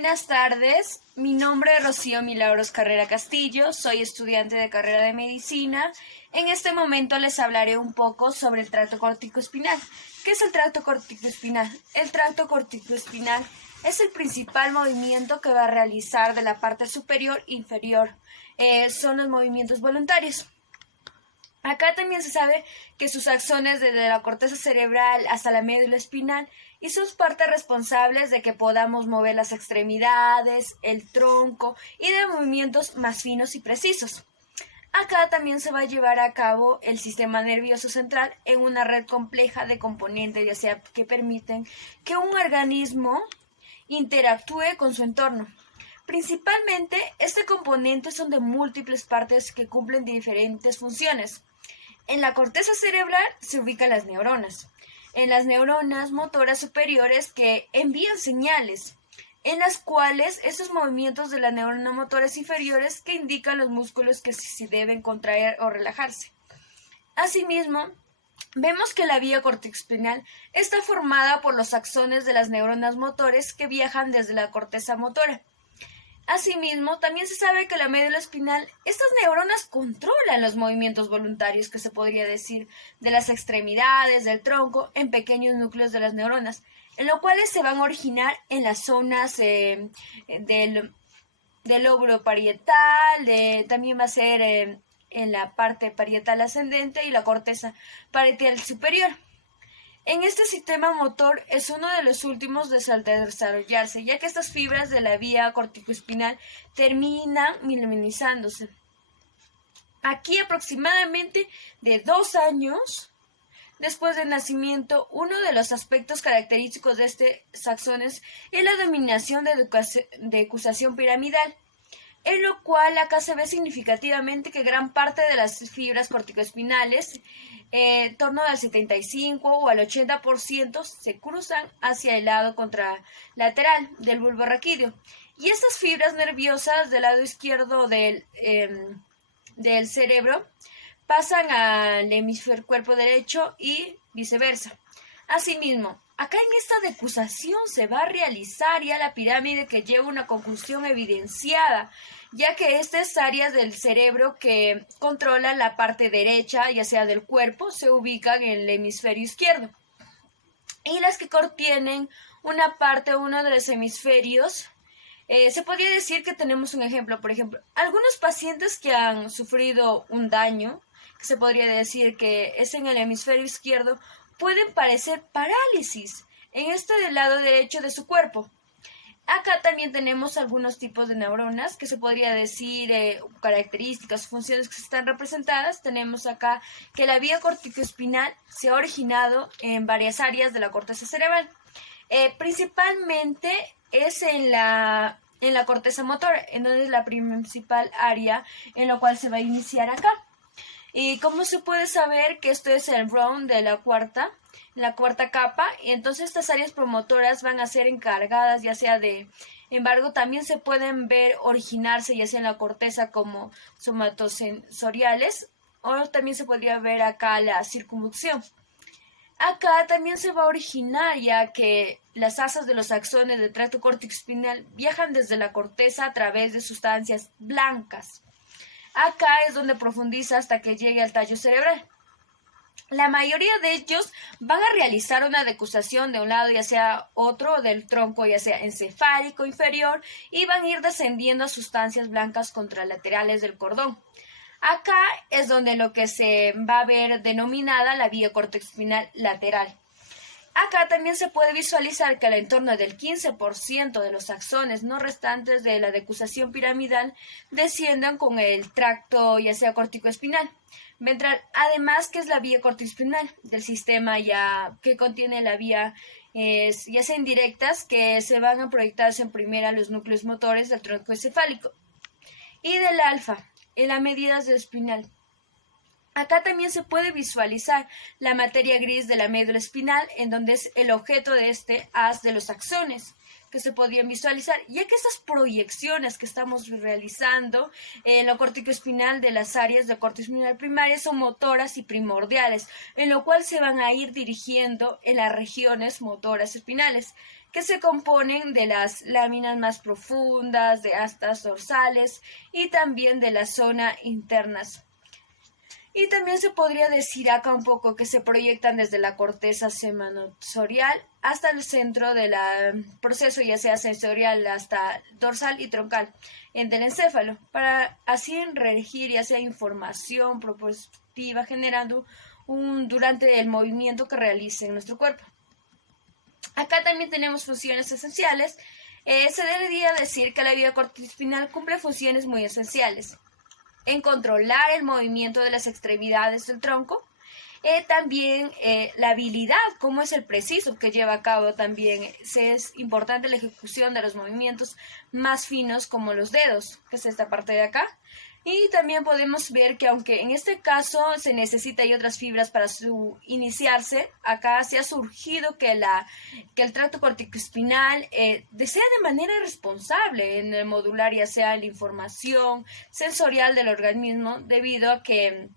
Buenas tardes, mi nombre es Rocío Milagros Carrera Castillo, soy estudiante de carrera de medicina. En este momento les hablaré un poco sobre el tracto corticoespinal. ¿Qué es el tracto corticoespinal? El tracto corticoespinal es el principal movimiento que va a realizar de la parte superior e inferior. Son los movimientos voluntarios. Acá también se sabe que sus axones desde la corteza cerebral hasta la médula espinal y sus partes responsables de que podamos mover las extremidades, el tronco y de movimientos más finos y precisos. Acá también se va a llevar a cabo el sistema nervioso central en una red compleja de componentes, ya sea que permiten que un organismo interactúe con su entorno. Principalmente, este componente son de múltiples partes que cumplen diferentes funciones. En la corteza cerebral se ubican las neuronas. En las neuronas motoras superiores que envían señales, en las cuales esos movimientos de las neuronas motoras inferiores que indican los músculos que se deben contraer o relajarse. Asimismo, vemos que la vía corticoespinal está formada por los axones de las neuronas motores que viajan desde la corteza motora. Asimismo, también se sabe que la médula espinal, estas neuronas controlan los movimientos voluntarios, que se podría decir, de las extremidades, del tronco, en pequeños núcleos de las neuronas, en los cuales se van a originar en las zonas del lóbulo parietal, también va a ser en la parte parietal ascendente y la corteza parietal superior. En este sistema motor es uno de los últimos de desarrollarse, ya que estas fibras de la vía corticoespinal terminan minimizándose. Aquí aproximadamente de 2 años después del nacimiento, uno de los aspectos característicos de estos axones es la dominación de acusación piramidal, en lo cual acá se ve significativamente que gran parte de las fibras corticoespinales, en torno al 75 o al 80%, se cruzan hacia el lado contralateral del bulbo raquídeo. Y estas fibras nerviosas del lado izquierdo del cerebro pasan al hemisferio cuerpo derecho y viceversa. Asimismo, acá en esta decusación se va a realizar ya la pirámide que lleva una conjunción evidenciada, ya que estas áreas del cerebro que controlan la parte derecha, ya sea del cuerpo, se ubican en el hemisferio izquierdo. Y las que contienen una parte, uno de los hemisferios, se podría decir que tenemos un ejemplo. Por ejemplo, algunos pacientes que han sufrido un daño, que se podría decir que es en el hemisferio izquierdo, pueden parecer parálisis en este del lado derecho de su cuerpo. Acá también tenemos algunos tipos de neuronas que se podría decir características, funciones que están representadas. Tenemos acá que la vía corticoespinal se ha originado en varias áreas de la corteza cerebral. Principalmente es en la corteza motora, en donde es la principal área en la cual se va a iniciar acá. Y cómo se puede saber que esto es el round de la cuarta capa, y entonces estas áreas promotoras van a ser encargadas ya sea de embargo, también se pueden ver originarse ya sea en la corteza como somatosensoriales, o también se podría ver acá la circunducción. Acá también se va a originar ya que las asas de los axones del tracto corticoespinal viajan desde la corteza a través de sustancias blancas. Acá es donde profundiza hasta que llegue al tallo cerebral. La mayoría de ellos van a realizar una decusación de un lado, ya sea otro, del tronco, ya sea encefálico inferior, y van a ir descendiendo a sustancias blancas contralaterales del cordón. Acá es donde lo que se va a ver denominada la vía corticoespinal lateral. Acá también se puede visualizar que al entorno del 15% de los axones no restantes de la decusación piramidal desciendan con el tracto ya sea corticoespinal. Ventral, además que es la vía corticoespinal del sistema ya que contiene la vía ya sea indirectas que se van a proyectarse en primera los núcleos motores del tronco encefálico y del alfa en las medidas del espinal. Acá también se puede visualizar la materia gris de la médula espinal, en donde es el objeto de este haz de los axones. que se podían visualizar, ya que estas proyecciones que estamos realizando en lo corticoespinal de las áreas de corticoespinal primaria son motoras y primordiales, en lo cual se van a ir dirigiendo en las regiones motoras espinales, que se componen de las láminas más profundas, de astas dorsales y también de la zona internas. Y también se podría decir acá un poco que se proyectan desde la corteza semanosorial hasta el centro del proceso, ya sea sensorial hasta dorsal y troncal, en el encéfalo, para así regir ya sea información propositiva generando durante el movimiento que realice en nuestro cuerpo. Acá también tenemos funciones esenciales. Se debería decir que la vía corticoespinal cumple funciones muy esenciales en controlar el movimiento de las extremidades del tronco, también la habilidad, cómo es el preciso que lleva a cabo también, es importante la ejecución de los movimientos más finos como los dedos, que es esta parte de acá, y también podemos ver que aunque en este caso se necesita y otras fibras para su iniciarse, acá se ha surgido que el tracto corticoespinal desea de manera responsable en el modular ya sea la información sensorial del organismo debido a que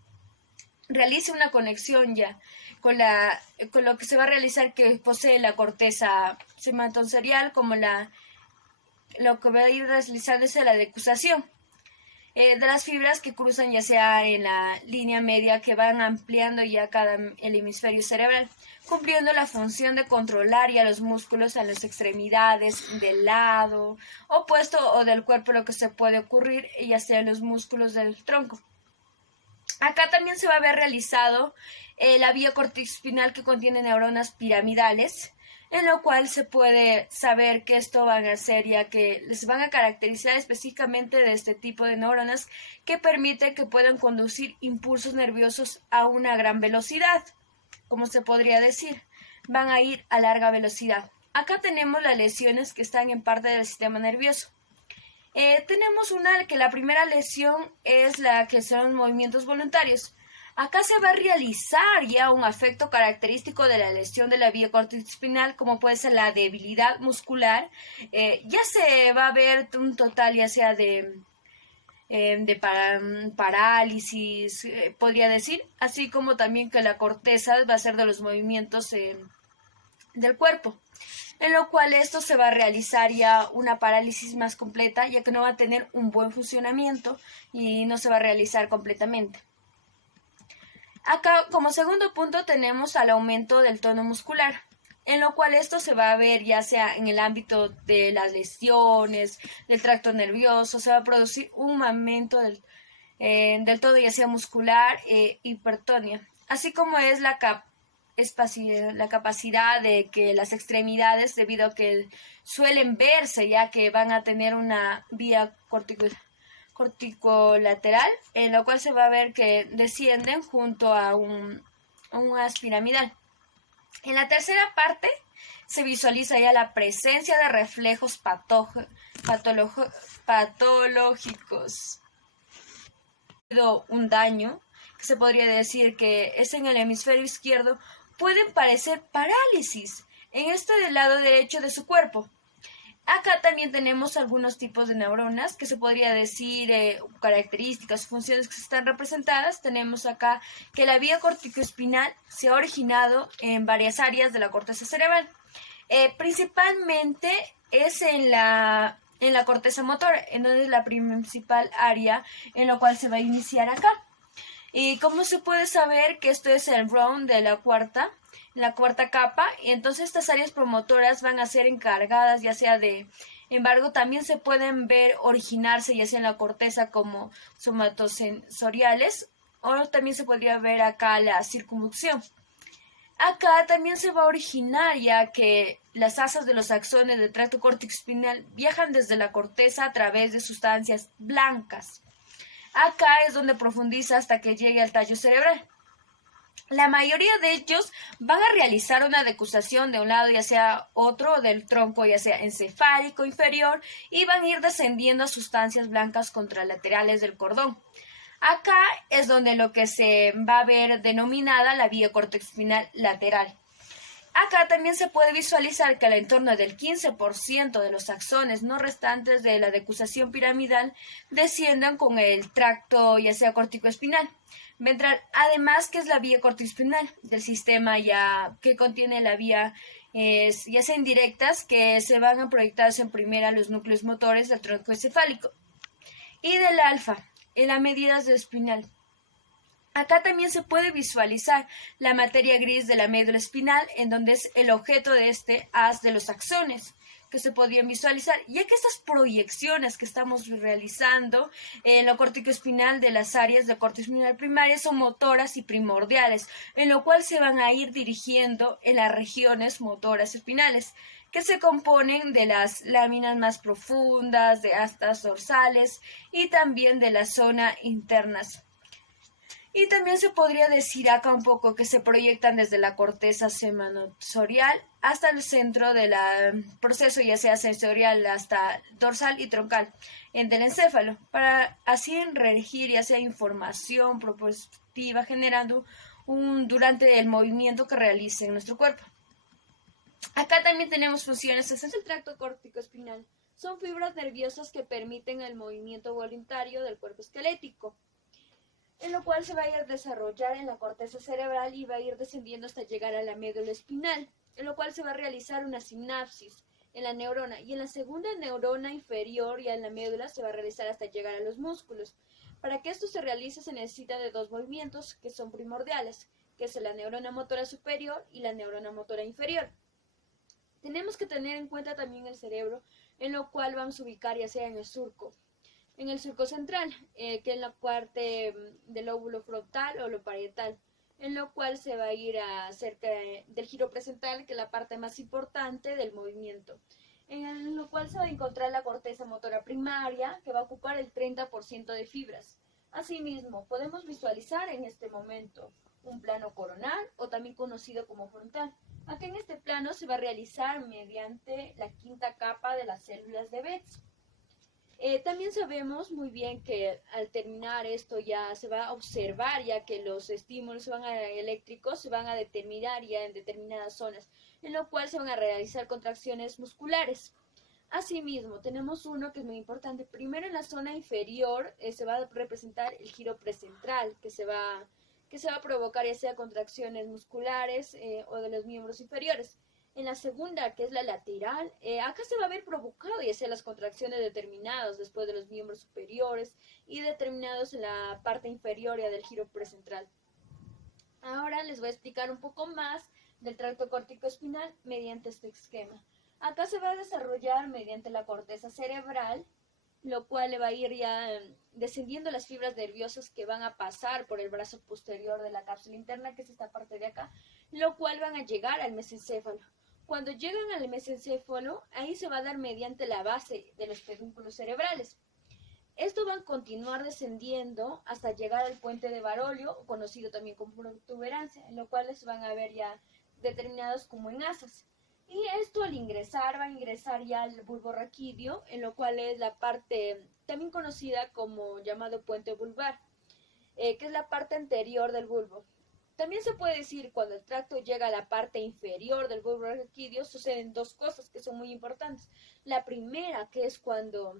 realice una conexión ya con lo que se va a realizar que posee la corteza sematosensorial como lo que va a ir realizándose la decusación. De las fibras que cruzan ya sea en la línea media que van ampliando ya el hemisferio cerebral, cumpliendo la función de controlar ya los músculos en las extremidades del lado opuesto o del cuerpo, lo que se puede ocurrir ya sea en los músculos del tronco. Acá también se va a ver realizado la vía corticoespinal que contiene neuronas piramidales, en lo cual se puede saber que esto van a ser ya que les van a caracterizar específicamente de este tipo de neuronas que permite que puedan conducir impulsos nerviosos a una gran velocidad, como se podría decir, van a ir a larga velocidad. Acá tenemos las lesiones que están en parte del sistema nervioso. Tenemos que la primera lesión es la que son los movimientos voluntarios. Acá se va a realizar ya un afecto característico de la lesión de la vía corticoespinal, como puede ser la debilidad muscular. Ya se va a ver un total ya sea de parálisis, podría decir, así como también que la corteza va a ser de los movimientos del cuerpo, en lo cual esto se va a realizar ya una parálisis más completa, ya que no va a tener un buen funcionamiento y no se va a realizar completamente. Acá, como segundo punto, tenemos al aumento del tono muscular, en lo cual esto se va a ver ya sea en el ámbito de las lesiones, del tracto nervioso, se va a producir un aumento del tono ya sea muscular e hipertonia, así como es la capacidad de que las extremidades, debido a que suelen verse ya que van a tener una vía corticolateral, en lo cual se va a ver que descienden junto a un haz piramidal. En la tercera parte se visualiza ya la presencia de reflejos patológicos. Un daño que se podría decir que es en el hemisferio izquierdo, pueden parecer parálisis en este del lado derecho de su cuerpo. Acá también tenemos algunos tipos de neuronas que se podría decir características, funciones que están representadas. Tenemos acá que la vía corticoespinal se ha originado en varias áreas de la corteza cerebral. Principalmente es en la corteza motora, en donde es la principal área en la cual se va a iniciar acá. ¿Y cómo se puede saber que esto es el round de la cuarta capa? Y entonces estas áreas promotoras van a ser encargadas ya sea embargo, también se pueden ver originarse ya sea en la corteza como somatosensoriales, o también se podría ver acá la circunvolución. Acá también se va a originar ya que las asas de los axones del tracto corticoespinal viajan desde la corteza a través de sustancias blancas. Acá es donde profundiza hasta que llegue al tallo cerebral. La mayoría de ellos van a realizar una decusación de un lado ya sea otro del tronco ya sea encefálico inferior y van a ir descendiendo a sustancias blancas contralaterales del cordón. Acá es donde lo que se va a ver denominada la vía corticoespinal lateral. Acá también se puede visualizar que en torno del 15% de los axones no restantes de la decusación piramidal desciendan con el tracto ya sea corticoespinal. Ventral, además que es la vía corticoespinal del sistema ya que contiene la vía ya sea indirectas que se van a proyectar en primera los núcleos motores del tronco encefálico y del alfa en las medidas de espinal. Acá también se puede visualizar la materia gris de la médula espinal, en donde es el objeto de este haz de los axones, que se podrían visualizar, ya que estas proyecciones que estamos realizando en lo corticoespinal de las áreas de corticoespinal primaria son motoras y primordiales, en lo cual se van a ir dirigiendo en las regiones motoras espinales, que se componen de las láminas más profundas, de astas dorsales y también de la zona internas. Y también se podría decir acá un poco que se proyectan desde la corteza semanosorial hasta el centro del proceso, ya sea sensorial hasta dorsal y troncal del encéfalo, para así regir ya sea información propositiva generando durante el movimiento que realice en nuestro cuerpo. Acá también tenemos funciones. Este es el tracto córtico-espinal. Son fibras nerviosas que permiten el movimiento voluntario del cuerpo esquelético, en lo cual se va a ir a desarrollar en la corteza cerebral y va a ir descendiendo hasta llegar a la médula espinal, en lo cual se va a realizar una sinapsis en la neurona, y en la segunda neurona inferior y en la médula se va a realizar hasta llegar a los músculos. Para que esto se realice se necesita de dos movimientos que son primordiales, que es la neurona motora superior y la neurona motora inferior. Tenemos que tener en cuenta también el cerebro, en lo cual vamos a ubicar ya sea en el surco central, que es la parte del lóbulo frontal o lo parietal, en lo cual se va a ir cerca del giro presental, que es la parte más importante del movimiento, en lo cual se va a encontrar la corteza motora primaria, que va a ocupar el 30% de fibras. Asimismo, podemos visualizar en este momento un plano coronal o también conocido como frontal. Aquí en este plano se va a realizar mediante la quinta capa de las células de Betz. También sabemos muy bien que al terminar esto ya se va a observar ya que los estímulos eléctricos se van a determinar ya en determinadas zonas, en lo cual se van a realizar contracciones musculares. Asimismo, tenemos uno que es muy importante. Primero en la zona inferior se va a representar el giro precentral, que se va a provocar ya sea contracciones musculares o de los miembros inferiores. En la segunda, que es la lateral, acá se va a ver provocado ya sea las contracciones determinadas después de los miembros superiores y determinados en la parte inferior ya del giro precentral. Ahora les voy a explicar un poco más del tracto córtico-espinal mediante este esquema. Acá se va a desarrollar mediante la corteza cerebral, lo cual le va a ir ya descendiendo las fibras nerviosas que van a pasar por el brazo posterior de la cápsula interna, que es esta parte de acá, lo cual van a llegar al mesencéfalo. Cuando llegan al mesencéfalo, ahí se va a dar mediante la base de los pedúnculos cerebrales. Esto va a continuar descendiendo hasta llegar al puente de Barolio, conocido también como protuberancia, en lo cual se van a ver ya determinados como en asas. Y esto al ingresar, va a ingresar ya al bulbo raquídeo, en lo cual es la parte también conocida como llamado puente vulvar, que es la parte anterior del bulbo. También se puede decir cuando el tracto llega a la parte inferior del bulbo raquídeo suceden dos cosas que son muy importantes. La primera, que es cuando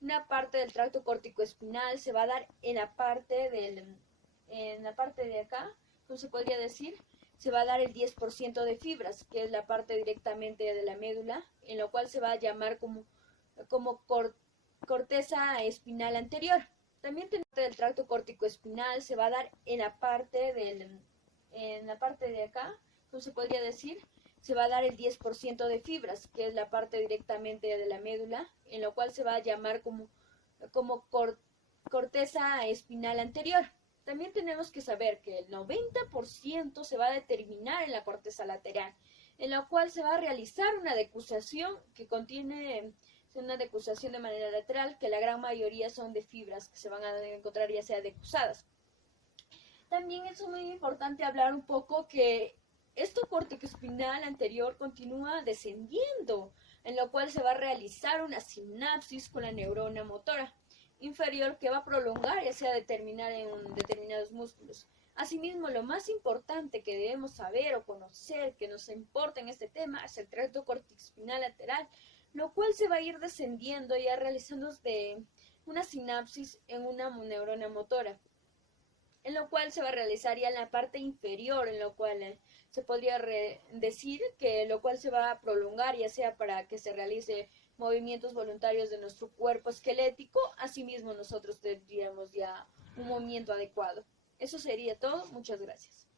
una parte del tracto córtico-espinal se va a dar en la parte de acá, ¿cómo se podría decir? Se va a dar el 10% de fibras, que es la parte directamente de la médula, en lo cual se va a llamar como corteza espinal anterior. También del tracto córtico-espinal se va a dar en la parte de acá, ¿cómo se podría decir? Se va a dar el 10% de fibras, que es la parte directamente de la médula, en lo cual se va a llamar como corteza espinal anterior. También tenemos que saber que el 90% se va a determinar en la corteza lateral, en la cual se va a realizar una decusación que contiene una decusación de manera lateral, que la gran mayoría son de fibras que se van a encontrar ya sea decusadas. También es muy importante hablar un poco que esto córtico-espinal anterior continúa descendiendo, en lo cual se va a realizar una sinapsis con la neurona motora inferior que va a prolongar ya sea determinar en determinados músculos. Asimismo, lo más importante que debemos saber o conocer que nos importa en este tema es el tracto corticoespinal lateral, lo cual se va a ir descendiendo y realizando de una sinapsis en una neurona motora, en lo cual se va a realizar ya en la parte inferior, en lo cual se podría decir que lo cual se va a prolongar, ya sea para que se realice movimientos voluntarios de nuestro cuerpo esquelético, asimismo nosotros tendríamos ya un movimiento adecuado. Eso sería todo, muchas gracias.